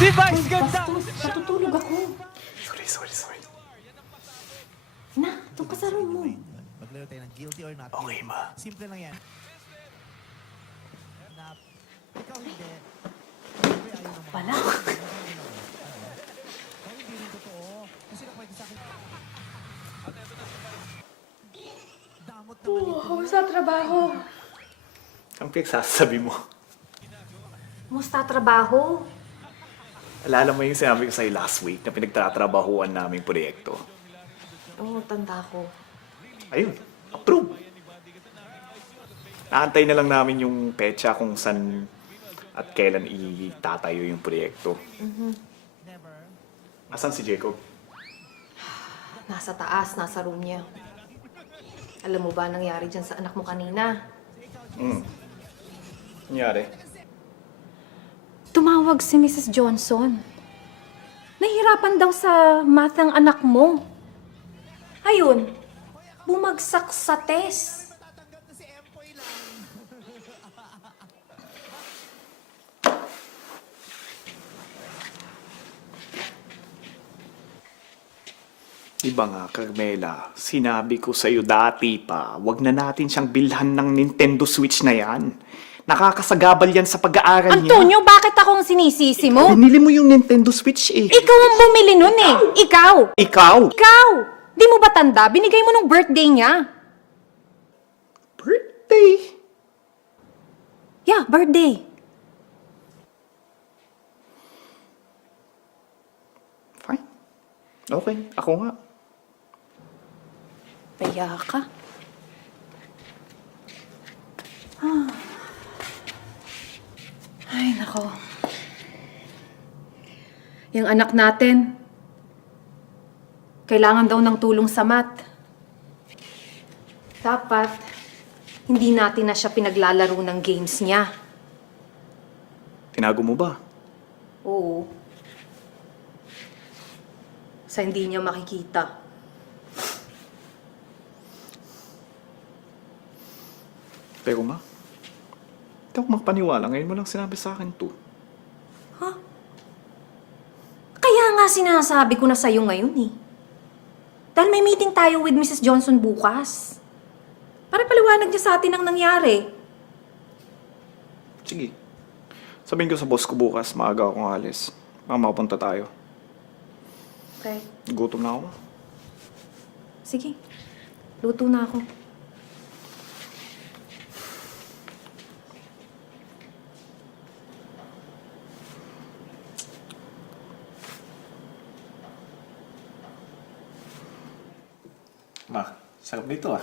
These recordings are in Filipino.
Si Vice ganda! Bastos, natutulog ako. Sorry. Na, itong ka sa room mo. Maglaro tayo ng guilty or not Okay, guilty. ma. Simple lang yan. Na, ikaw hindi. Siyempre, ayaw naman. Pala. Kung hindi rin totoo, kasi nakwento sa akin. Damot naman ito. Ako sa trabaho. Ang pinagsasabi mo. Kumusta trabaho? Alala mo yung sinabi ko sa'yo last week na pinagtatrabahuan naming proyekto. Oo, tanda ko. Ayun, approve. Naantay na lang namin yung petsa kung saan at kailan itatayo yung proyekto. Never. Asan si Jacob? Nasa taas, nasa room niya. Alam mo ba nangyari dyan sa anak mo kanina? Nangyari? Tumawag si Mrs. Johnson. Nahihirapan daw sa math ng anak mo. Ayun, bumagsak sa test. Iba nga, Carmela, sinabi ko sa'yo dati pa, wag na natin siyang bilhan ng Nintendo Switch na yan. Nakakasagabal yan sa pag-aaral niya. Antonio, bakit ako ang sinisisi mo? Binili mo yung Nintendo Switch eh. Ikaw ang bumili nun eh. Ikaw! Ikaw? Ikaw! Di mo ba tanda? Binigay mo nung birthday niya. Birthday? Yeah, birthday. Fine. Okay, ako nga. Paya ka. Ay, nako. Yung anak natin, kailangan daw ng tulong sa math. Dapat, hindi natin na siya pinaglalaro ng games niya. Tinago mo ba? Oo. Sa hindi niya makikita. Pero ma, hindi ako makapaniwala. Ngayon mo lang sinabi sa akin to. Kaya nga sinasabi ko na sa'yo ngayon eh. Dahil may meeting tayo with Mrs. Johnson bukas. Para paliwanag niya sa atin ang nangyari. Sige. Sabihin ko sa boss ko bukas, maaga akong alis. Baka makapunta tayo. Okay. Gutom na ako. Sige. Luto na ako. Ma, sarap nito ah.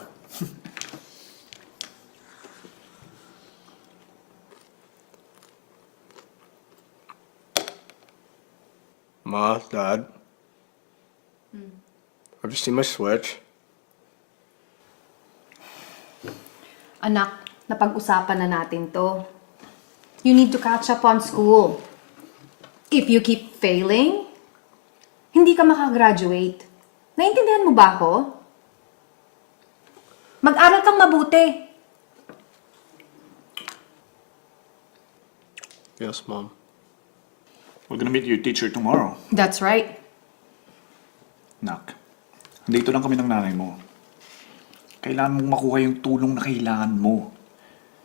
Ma, Dad. Have you seen my Switch? Anak, napag-usapan na natin to. You need to catch up on school. If you keep failing, hindi ka makagraduate. Naintindihan mo ba ako? Mag-aral kang mabuti. Yes, Mom. We're gonna meet your teacher tomorrow. That's right. Nak, dito lang kami ng nanay mo. Kailangan mong makuha yung tulong na kailangan mo.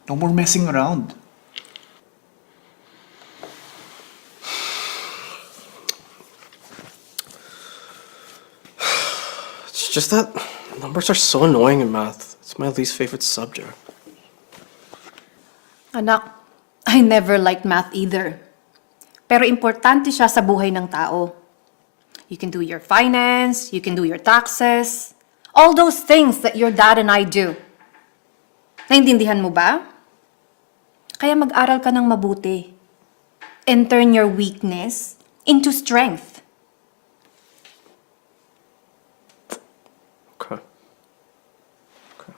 No more messing around. It's just that numbers are so annoying in math. It's my least favorite subject. Anak, I never liked math either. Pero importante siya sa buhay ng tao. You can do your finance, you can do your taxes, all those things that your dad and I do. Naintindihan mo ba? Kaya mag-aral ka ng mabuti. And turn your weakness into strength. Okay. Okay.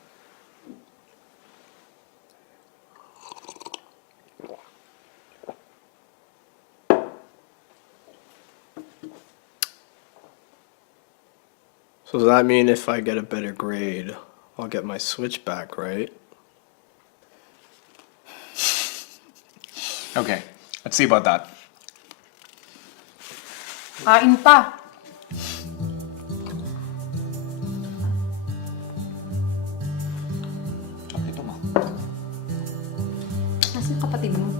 So does that mean if I get a better grade, I'll get my Switch back, right? Okay, let's see about that. Kain pa. Ito, ma. Nasaan kapatid mo?